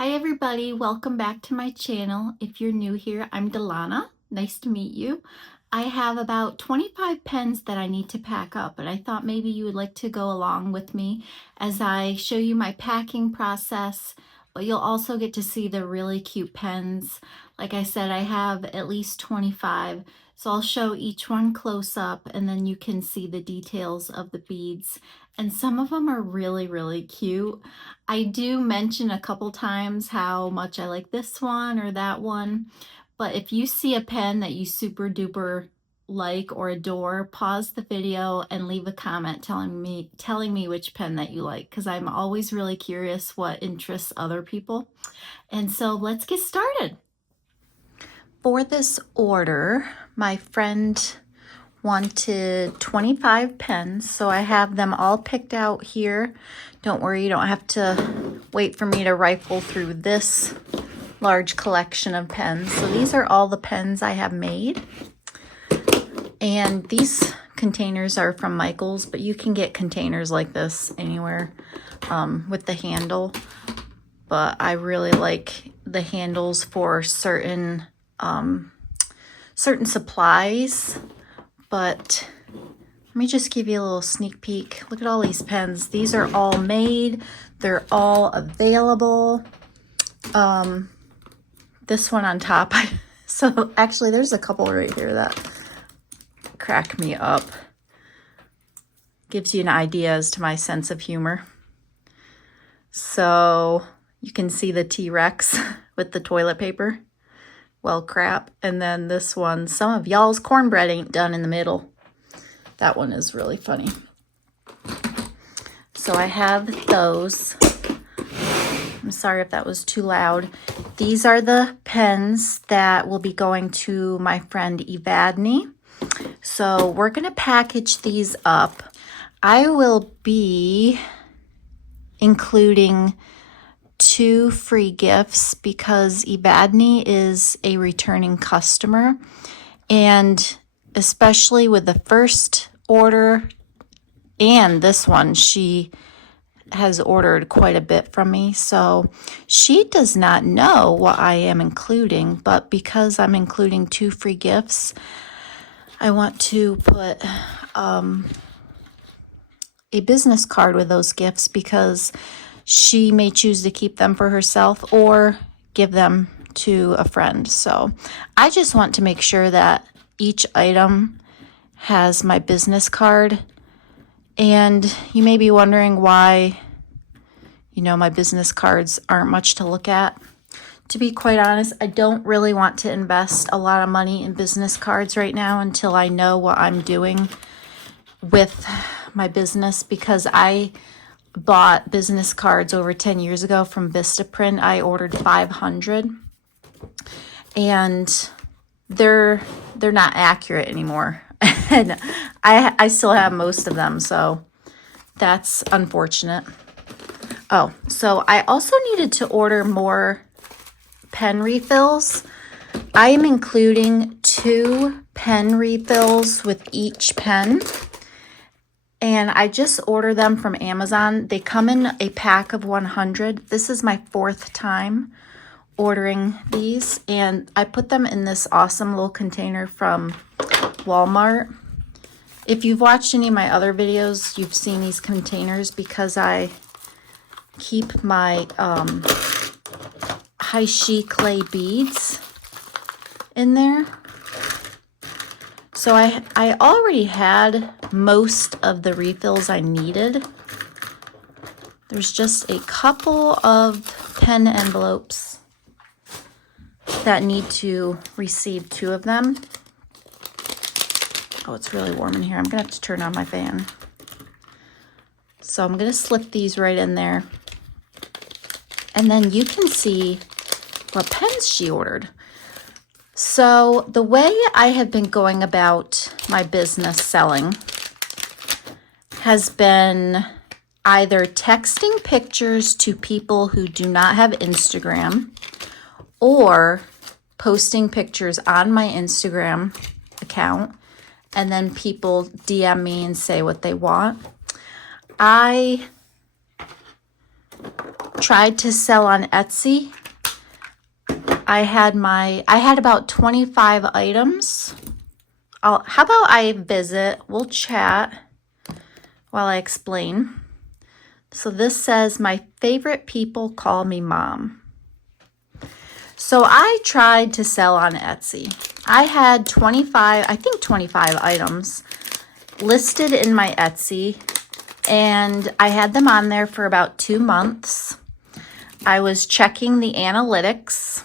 Hi everybody, welcome back to my channel. If you're new here, I'm Delana. Nice to meet you. I have about 25 pens that I need to pack up, and I thought maybe you would like to go along with me as I show you my packing process, but you'll also get to see the really cute pens. Like I said, I have at least 25, so I'll show each one close up and then you can see the details of the beads. And some of them are really, really cute. I do mention a couple times how much I like this one or that one, but if you see a pen that you super duper like or adore, pause the video and leave a comment telling me which pen that you like, because I'm always really curious what interests other people. And so let's get started. For this order, my friend wanted 25 pens, so I have them all picked out here. Don't worry, you don't have to wait for me to rifle through this large collection of pens. So these are all the pens I have made. And these containers are from Michael's, but you can get containers like this anywhere with the handle. But I really like the handles for certain supplies. But let me just give you a little sneak peek. Look at all these pens. These are all made. They're all available. This one on top. So actually there's a couple right here that crack me up. Gives you an idea as to my sense of humor. So you can see the T-Rex with the toilet paper. Well, crap. And then this one, some of y'all's cornbread ain't done in the middle. That one is really funny. So I have those. I'm sorry if that was too loud. These are the pens that will be going to my friend Evadne. So we're going to package these up. I will be including 2 free gifts because Evadne is a returning customer, and especially with the first order and this one, she has ordered quite a bit from me, so she does not know what I am including, but because I'm including 2 free gifts, I want to put a business card with those gifts because she may choose to keep them for herself or give them to a friend. So I just want to make sure that each item has my business card. And you may be wondering why, my business cards aren't much to look at. To be quite honest, I don't really want to invest a lot of money in business cards right now until I know what I'm doing with my business, because I bought business cards over 10 years ago from Vistaprint. I ordered 500 and they're not accurate anymore. And I still have most of them, so that's unfortunate. Oh, so I also needed to order more pen refills. I am including 2 pen refills with each pen. And I just ordered them from Amazon. They come in a pack of 100. This is my 4th time ordering these. And I put them in this awesome little container from Walmart. If you've watched any of my other videos, you've seen these containers because I keep my high chic clay beads in there. So I already had most of the refills I needed. There's just a couple of pen envelopes that need to receive 2 of them. Oh, it's really warm in here. I'm gonna have to turn on my fan. So I'm gonna slip these right in there. And then you can see what pens she ordered. So the way I have been going about my business selling has been either texting pictures to people who do not have Instagram or posting pictures on my Instagram account, and then people DM me and say what they want. I tried to sell on Etsy. I had about 25 items. How about I visit? We'll chat while I explain. So this says, my favorite people call me mom. So I tried to sell on Etsy. I had 25 items listed in my Etsy, and I had them on there for about 2 months. I was checking the analytics.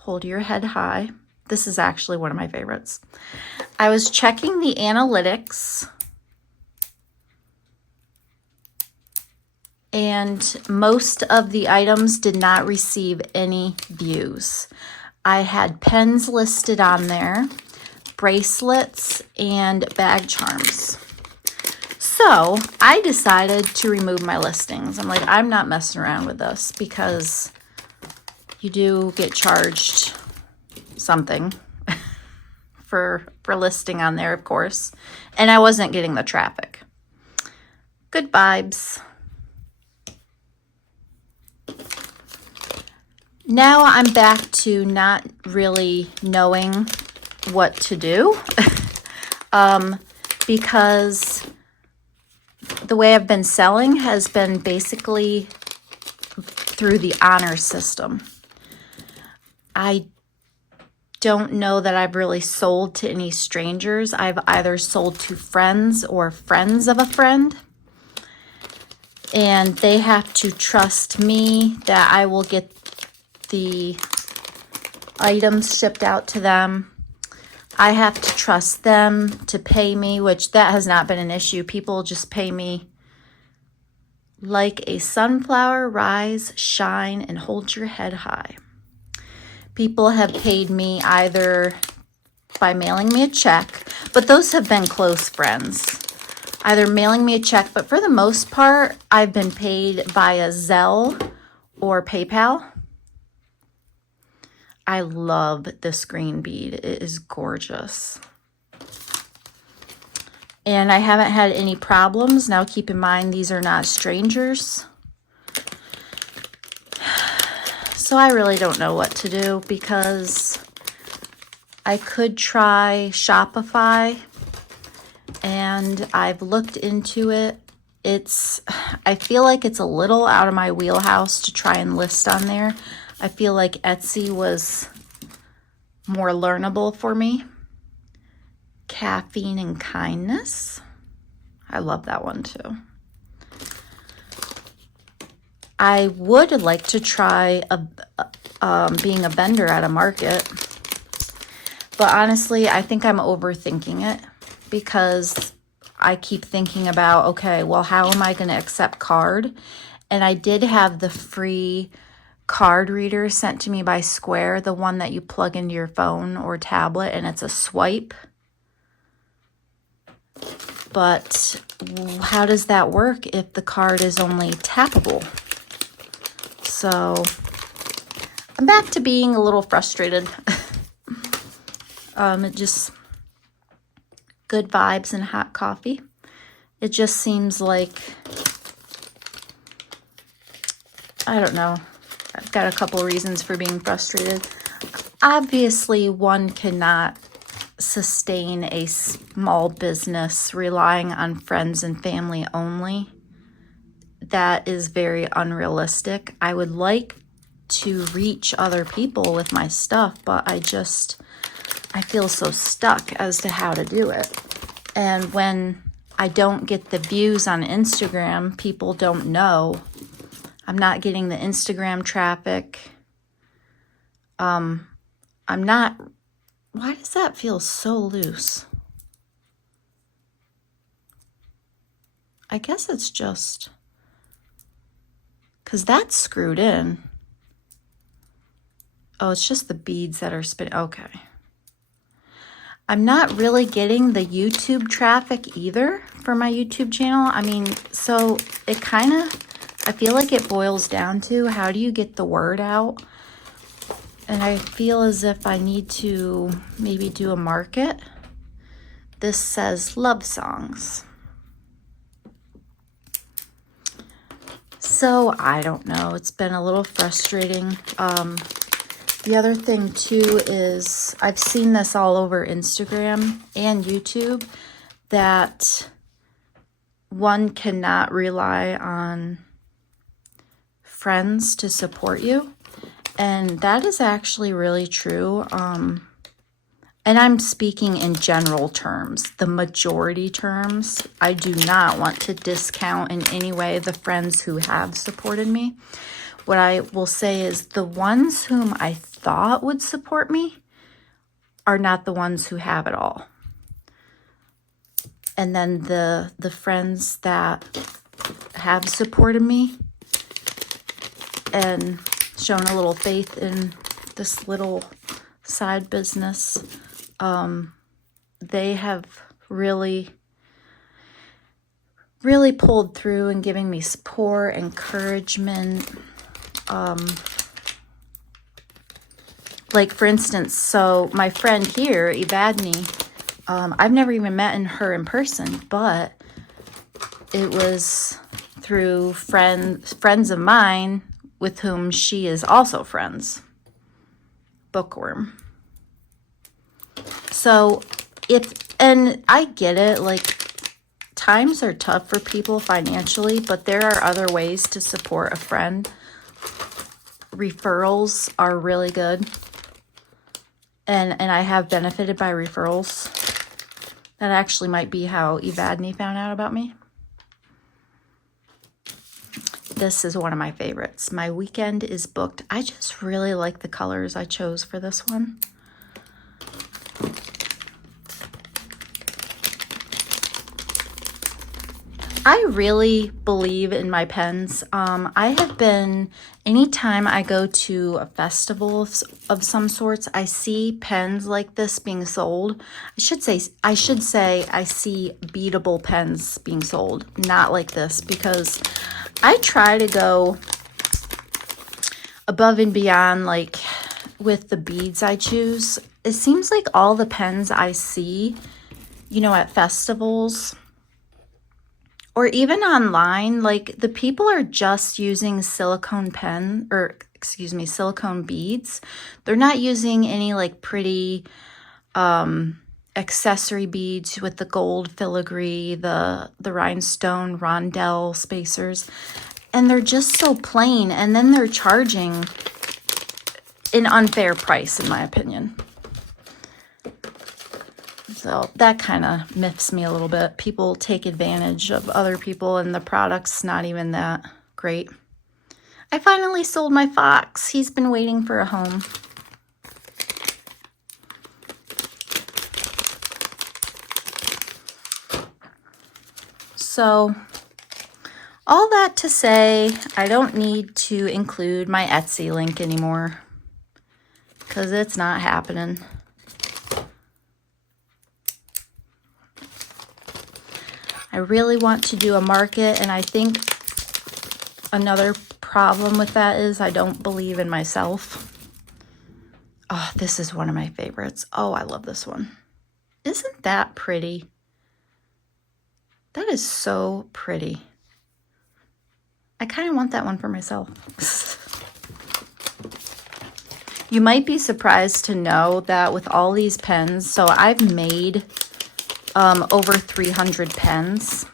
Hold your head high. This is actually one of my favorites. I was checking the analytics, and most of the items did not receive any views. I had pens listed on there, bracelets, and bag charms. So I decided to remove my listings. I'm like, I'm not messing around with this, because you do get charged something for listing on there, of course. And I wasn't getting the traffic. Good vibes. Now I'm back to not really knowing what to do because the way I've been selling has been basically through the honor system. I don't know that I've really sold to any strangers. I've either sold to friends or friends of a friend, and they have to trust me that I will get the items shipped out to them. I have to trust them to pay me, which that has not been an issue. People just pay me like a sunflower, rise, shine, and hold your head high. People have paid me either by mailing me a check, but those have been close friends. Either mailing me a check, but for the most part, I've been paid via Zelle or PayPal. I love this green bead. It is gorgeous. And I haven't had any problems. Now keep in mind, these are not strangers. So I really don't know what to do, because I could try Shopify, and I've looked into it. I feel like it's a little out of my wheelhouse to try and list on there. I feel like Etsy was more learnable for me. Caffeine and Kindness. I love that one too. I would like to try being a vendor at a market. But honestly, I think I'm overthinking it, because I keep thinking about, okay, well, how am I going to accept card? And I did have the free card reader sent to me by Square, the one that you plug into your phone or tablet, and it's a swipe. But how does that work if the card is only tappable? So I'm back to being a little frustrated. It just, good vibes and hot coffee. It just seems like, I don't know. I've got a couple reasons for being frustrated. Obviously, one cannot sustain a small business relying on friends and family only. That is very unrealistic. I would like to reach other people with my stuff, but I feel so stuck as to how to do it. And when I don't get the views on Instagram, people don't know. I'm not getting the Instagram traffic. Why does that feel so loose? I guess it's just, because that's screwed in. Oh, it's just the beads that are spinning. Okay. I'm not really getting the YouTube traffic either for my YouTube channel. I mean, so it kind of, I feel like it boils down to, how do you get the word out? And I feel as if I need to maybe do a market. This says love songs. So I don't know. It's been a little frustrating. The other thing too is I've seen this all over Instagram and YouTube that one cannot rely on friends to support you. And that is actually really true. And I'm speaking in general terms, the majority terms. I do not want to discount in any way the friends who have supported me. What I will say is the ones whom I thought would support me are not the ones who have it all. And then the friends that have supported me and shown a little faith in this little side business, they have really pulled through and giving me support, encouragement. Like for instance, so my friend here, Evadne, I've never even met her in person, but it was through friends of mine with whom she is also friends. Bookworm. So and I get it, like times are tough for people financially, but there are other ways to support a friend. Referrals are really good. And I have benefited by referrals. That actually might be how Evadne found out about me. This is one of my favorites. My weekend is booked. I just really like the colors I chose for this one. I really believe in my pens. I have been, anytime I go to a festival of some sorts, I see pens like this being sold. I should say I see beadable pens being sold, not like this, because I try to go above and beyond, like with the beads I choose. It seems like all the pens I see, you know, at festivals or even online, like the people are just using silicone beads. They're not using any like pretty accessory beads with the gold filigree, the rhinestone rondelle spacers, and they're just so plain, and then they're charging an unfair price in my opinion. So that kind of miffs me a little bit. People take advantage of other people and the product's not even that great. I finally sold my fox. He's been waiting for a home. So all that to say, I don't need to include my Etsy link anymore because it's not happening. I really want to do a market, and I think another problem with that is I don't believe in myself. Oh, this is one of my favorites. Oh, I love this one. Isn't that pretty? That is so pretty. I kind of want that one for myself. You might be surprised to know that with all these pens, so I've made over 300 pens.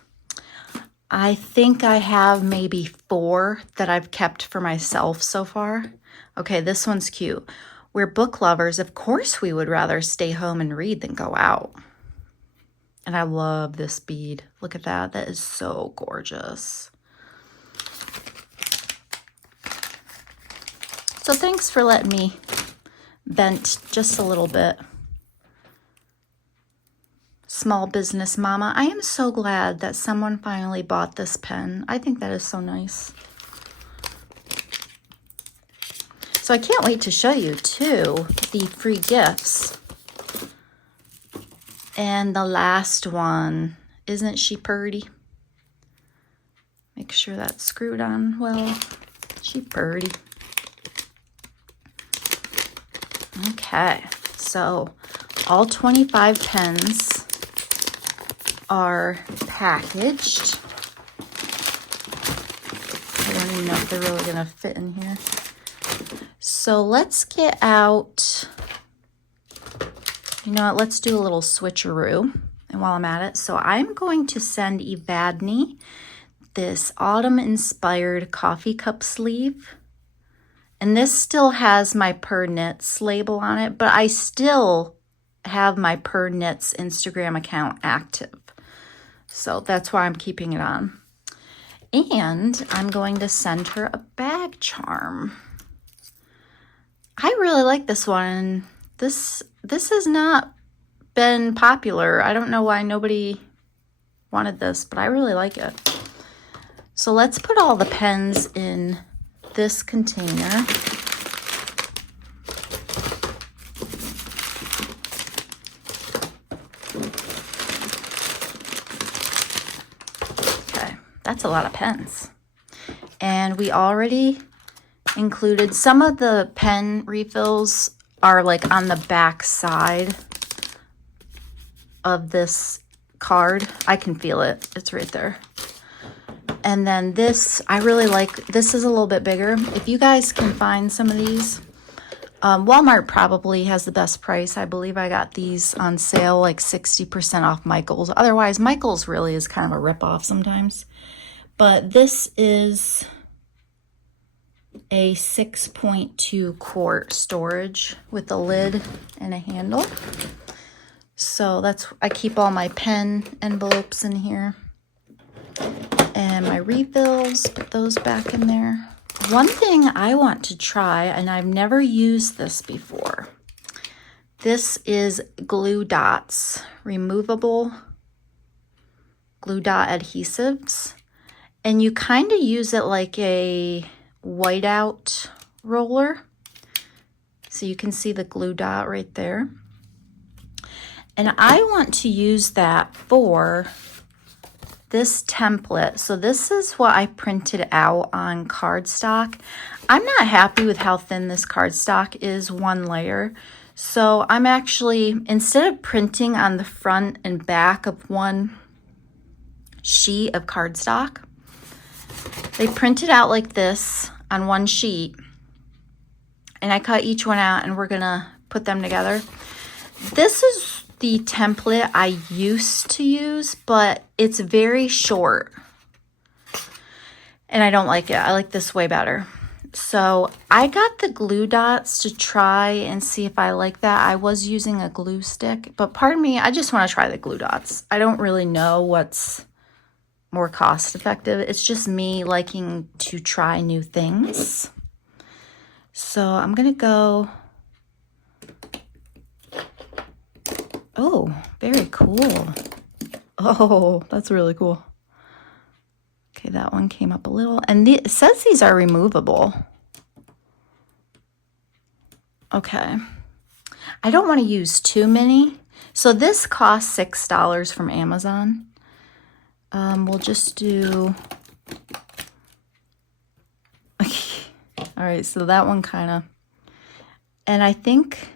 I think I have maybe 4 that I've kept for myself so far. Okay, this one's cute. We're book lovers. Of course we would rather stay home and read than go out. And I love this bead. Look at that. That is so gorgeous. So thanks for letting me vent just a little bit. Small business mama. I am so glad that someone finally bought this pen. I think that is so nice. So I can't wait to show you too the free gifts. And the last one, isn't she pretty? Make sure that's screwed on well. She pretty. Okay, so all 25 pens are packaged. I don't even know if they're really gonna fit in here. So let's get out, you know what, let's do a little switcheroo. And while I'm at it, so I'm going to send Evadne this autumn-inspired coffee cup sleeve. And this still has my Per Knits label on it, but I still have my Per Knits Instagram account active. So that's why I'm keeping it on. And I'm going to send her a bag charm. I really like this one. This has not been popular. I don't know why nobody wanted this, but I really like it. So let's put all the pens in this container. Okay, that's a lot of pens. And we already included some of the pen refills are like on the back side of this card. I can feel it. It's right there. And then this, I really like, this is a little bit bigger. If you guys can find some of these, Walmart probably has the best price. I believe I got these on sale, like 60% off Michael's. Otherwise, Michael's really is kind of a ripoff sometimes. But this is a 6.2 quart storage with a lid and a handle. So that's, I keep all my pen envelopes in here. And my refills, put those back in there. One thing I want to try, and I've never used this before. This is glue dots, removable glue dot adhesives. And you kind of use it like a whiteout roller. So you can see the glue dot right there. And I want to use that for this template. So this is what I printed out on cardstock. I'm not happy with how thin this cardstock is, one layer. So I'm actually, instead of printing on the front and back of one sheet of cardstock, they printed out like this on one sheet. And I cut each one out and we're gonna put them together. This is the template I used to use, but it's very short and I don't like it. I like this way better. So I got the glue dots to try and see if I like that. I was using a glue stick, but pardon me, I just want to try the glue dots. I don't really know what's more cost effective. It's just me liking to try new things. So I'm gonna go. Oh, very cool. Oh, that's really cool. Okay, that one came up a little. And it says these are removable. Okay. I don't want to use too many. So this costs $6 from Amazon. We'll just do... Okay. All right, so that one kind of... And I think...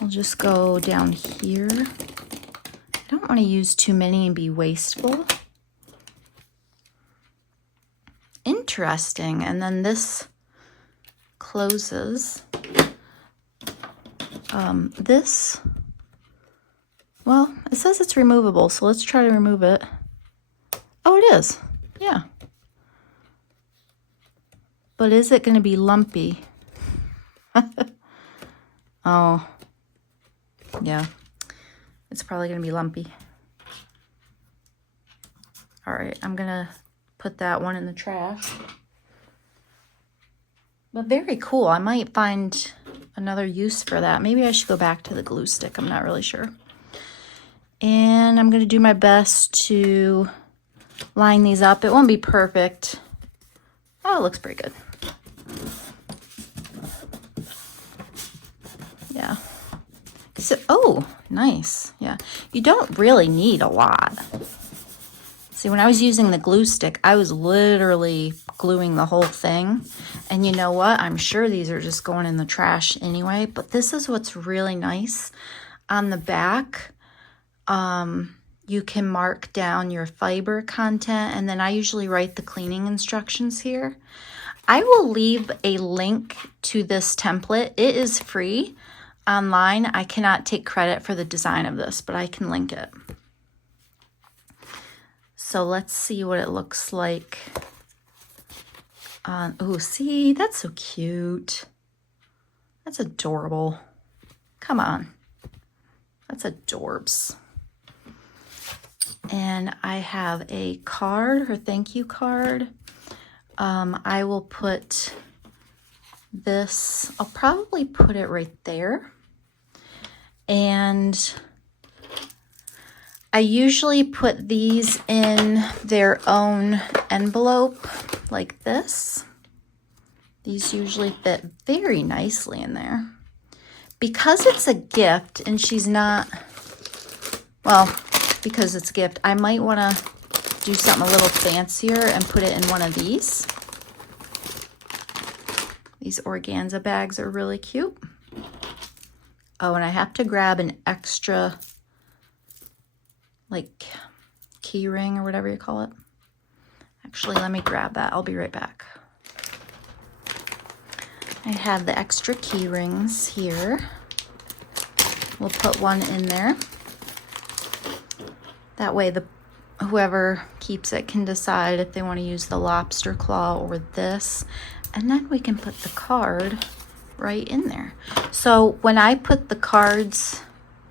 We'll just go down here. I don't want to use too many and be wasteful. Interesting. And then this closes. This, well, it says it's removable, so let's try to remove it. Oh, it is. Yeah. But is it going to be lumpy? Oh. Yeah, it's probably going to be lumpy. All right, I'm going to put that one in the trash. But very cool. I might find another use for that. Maybe I should go back to the glue stick. I'm not really sure. And I'm going to do my best to line these up. It won't be perfect. Oh, it looks pretty good. Yeah. So, oh, nice. Yeah. You don't really need a lot. See, when I was using the glue stick, I was literally gluing the whole thing. And you know what? I'm sure these are just going in the trash anyway. But this is what's really nice. On the back, you can mark down your fiber content, and then I usually write the cleaning instructions here. I will leave a link to this template. It is free online. I cannot take credit for the design of this, but I can link it. So let's see what it looks like. Oh, see, that's so cute. That's adorable. Come on. That's adorbs. And I have a card, her thank you card. I will put this, I'll probably put it right there. And I usually put these in their own envelope like this. These usually fit very nicely in there. Because it's a gift and she's not, well, because it's a gift, I might want to do something a little fancier and put it in one of these. These organza bags are really cute. Oh, and I have to grab an extra, like, key ring or whatever you call it. Actually, let me grab that. I'll be right back. I have the extra key rings here. We'll put one in there. That way whoever keeps it can decide if they want to use the lobster claw or this. And then we can put the card right in there. So when I put the cards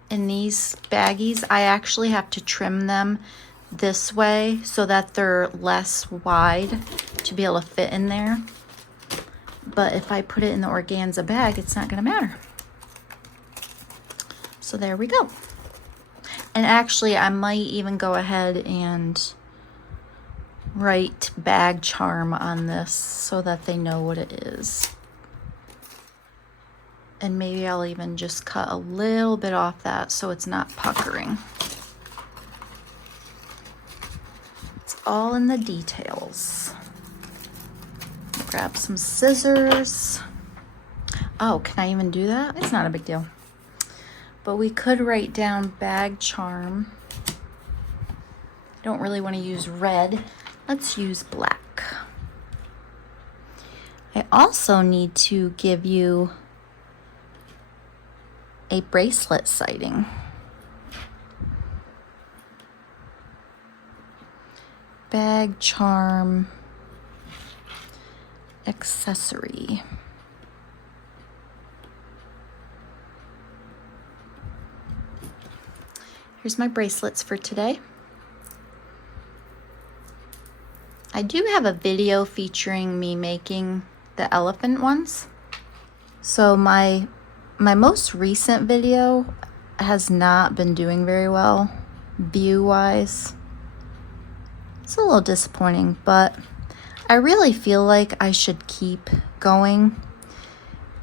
in these baggies, I actually have to trim them this way so that they're less wide to be able to fit in there. But if I put it in the organza bag, it's not going to matter. So there we go. And actually, I might even go ahead and write bag charm on this so that they know what it is. And maybe I'll even just cut a little bit off that so it's not puckering. It's all in the details. Grab some scissors. Oh, can I even do that? It's not a big deal. But we could write down bag charm. I don't really want to use red. Let's use black. I also need to give you a bracelet sighting. Bag charm accessory. Here's my bracelets for today. I do have a video featuring me making the elephant ones. So my most recent video has not been doing very well view-wise. It's a little disappointing, but I really feel like I should keep going.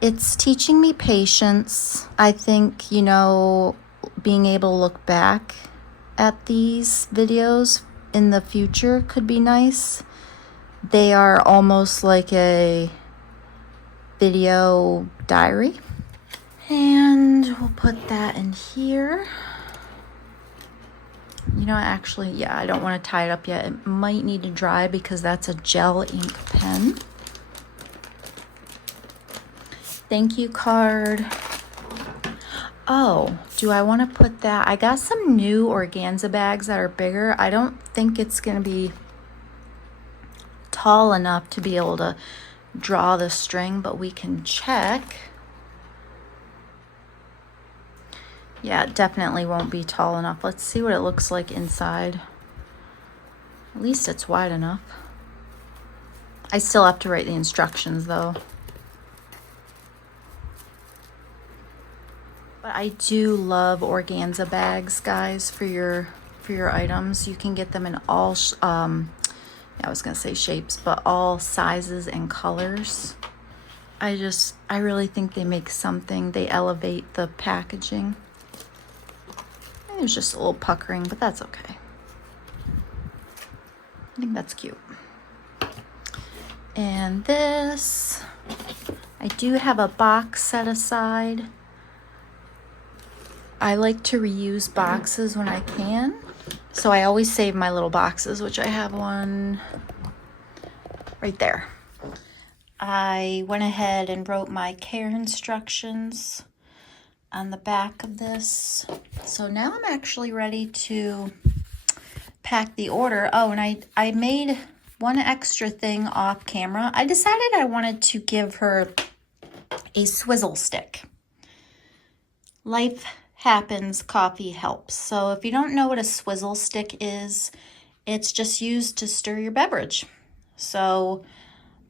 It's teaching me patience. I think, you know, being able to look back at these videos in the future could be nice. They are almost like a video diary. And we'll put that in here. You know, actually, yeah, I don't want to tie it up yet. It might need to dry because that's a gel ink pen. Thank you card. Oh, do I want to put that? I got some new organza bags that are bigger. I don't think it's going to be tall enough to be able to draw the string, but we can check. Yeah, it definitely won't be tall enough. Let's see what it looks like inside. At least it's wide enough. I still have to write the instructions though. But I do love organza bags, guys, for your items. You can get them in all, I was gonna say shapes, but all sizes and colors. I really think they make something. They elevate the packaging. There's just a little puckering, but that's okay. I think that's cute. And this, I do have a box set aside. I like to reuse boxes when I can. So I always save my little boxes, which I have one right there. I went ahead and wrote my care instructions on the back of this. So now I'm actually ready to pack the order. Oh, and I made one extra thing off camera. I decided I wanted to give her a swizzle stick. Life happens, coffee helps. So if you don't know what a swizzle stick is, it's just used to stir your beverage. So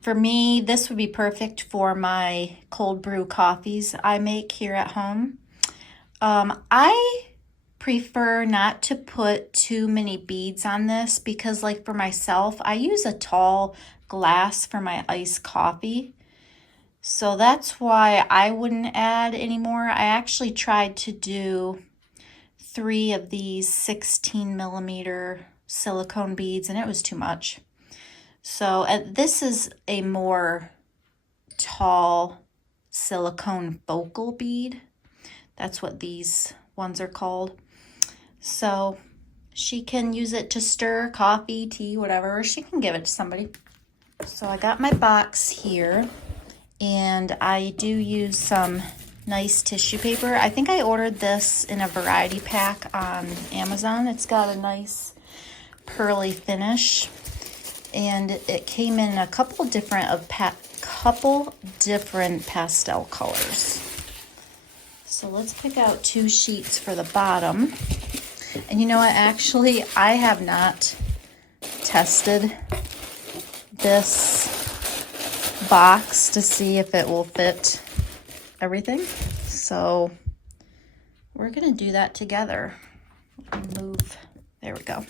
for me, this would be perfect for my cold brew coffees I make here at home. I prefer not to put too many beads on this because, like, for myself, I use a tall glass for my iced coffee. So that's why I wouldn't add any more. I actually tried to do 3 of these 16 millimeter silicone beads and it was too much. So this is a more tall silicone focal bead. That's what these ones are called. So she can use it to stir coffee, tea, whatever, or she can give it to somebody. So I got my box here and I do use some nice tissue paper. I think I ordered this in a variety pack on Amazon. It's got a nice pearly finish. And it came in a couple different pastel colors. So let's pick out 2 sheets for the bottom. And you know what? Actually, I have not tested this box to see if it will fit everything. So we're gonna do that together. Move. There we go.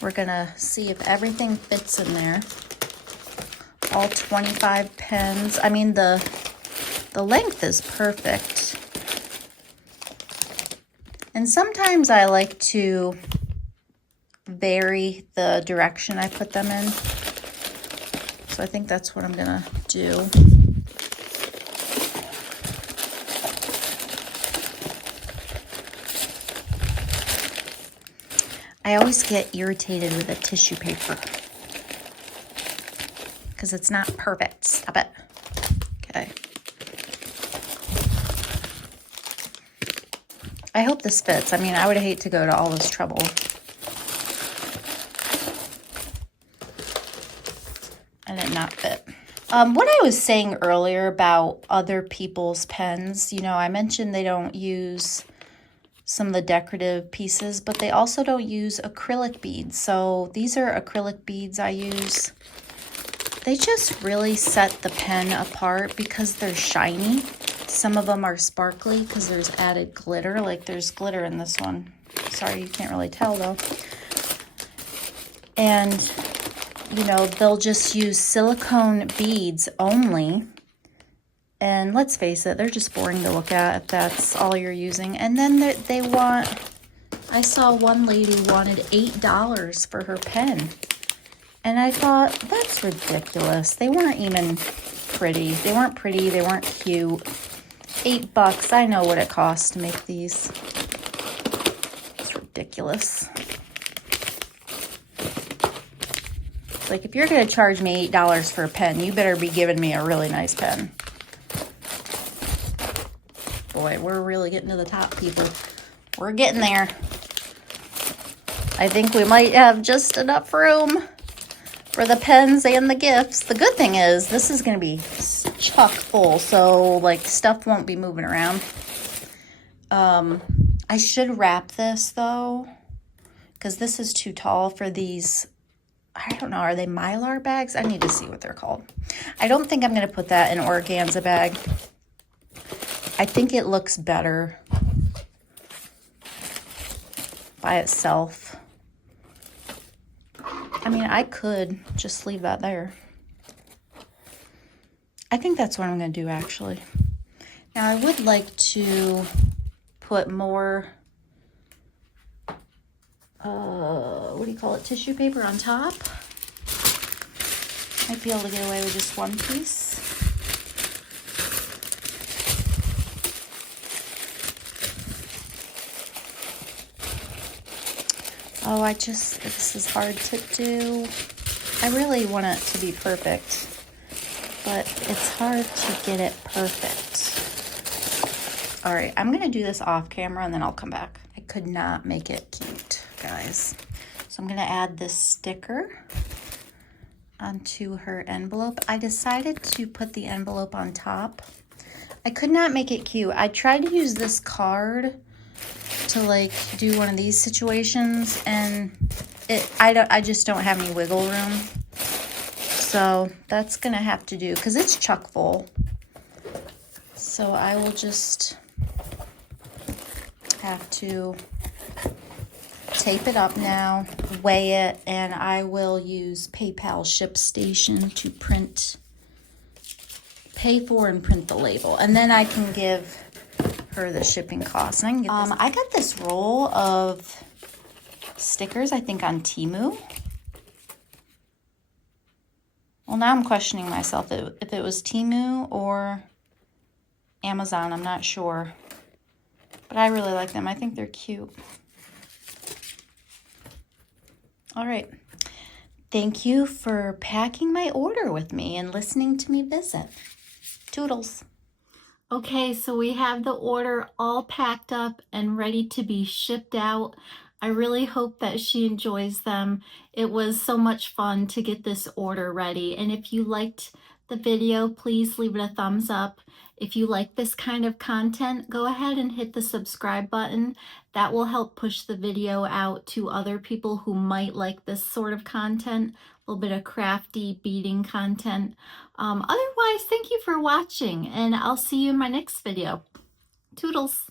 We're gonna see if everything fits in there. All 25 pens. I mean, the length is perfect. And sometimes I like to vary the direction I put them in. So I think that's what I'm gonna do. I always get irritated with a tissue paper because it's not perfect. Stop it. Okay. I hope this fits. I mean, I would hate to go to all this trouble. And it not fit. What I was saying earlier about other people's pens, you know, I mentioned they don't use some of the decorative pieces, but they also don't use acrylic beads. So these are acrylic beads I use. They just really set the pen apart because they're shiny. Some of them are sparkly because there's added glitter, like there's glitter in this one. Sorry, you can't really tell though. And, you know, they'll just use silicone beads only. And let's face it, they're just boring to look at if that's all you're using. And then they want, I saw one lady wanted $8 for her pen. And I thought, that's ridiculous. They weren't even pretty. They weren't pretty, they weren't cute. $8, I know what it costs to make these. It's ridiculous. Like, if you're gonna charge me $8 for a pen, you better be giving me a really nice pen. Boy, we're really getting to the top, people. We're getting there. I think we might have just enough room for the pens and the gifts. The good thing is this is going to be chock full, so like stuff won't be moving around. I should wrap this though, because this is too tall for these. I don't know, are they Mylar bags? I need to see what they're called. I don't think I'm going to put that in an organza bag. I think it looks better by itself. I mean, I could just leave that there. I think that's what I'm going to do, actually. Now, I would like to put more, what do you call it, tissue paper on top. Might be able to get away with just one piece. Oh, this is hard to do. I really want it to be perfect, but it's hard to get it perfect. All right, I'm gonna do this off camera and then I'll come back. I could not make it cute, guys. So I'm gonna add this sticker onto her envelope. I decided to put the envelope on top. I could not make it cute. I tried to use this card to like do one of these situations, and I just don't have any wiggle room. So that's gonna have to do, because it's chock full. So I will just have to tape it up now, weigh it, and I will use PayPal ShipStation to pay for and print the label. And then I can give her the shipping costs. And I can get this. I got this roll of stickers, I think, on Temu. Well, now I'm questioning myself if it was Temu or Amazon. I'm not sure. But I really like them. I think they're cute. All right. Thank you for packing my order with me and listening to me visit. Toodles. Okay, so we have the order all packed up and ready to be shipped out. I really hope that she enjoys them. It was so much fun to get this order ready. And if you liked the video, please leave it a thumbs up. If you like this kind of content, go ahead and hit the subscribe button. That will help push the video out to other people who might like this sort of content, a little bit of crafty beading content. Otherwise, thank you for watching, and I'll see you in my next video. Toodles!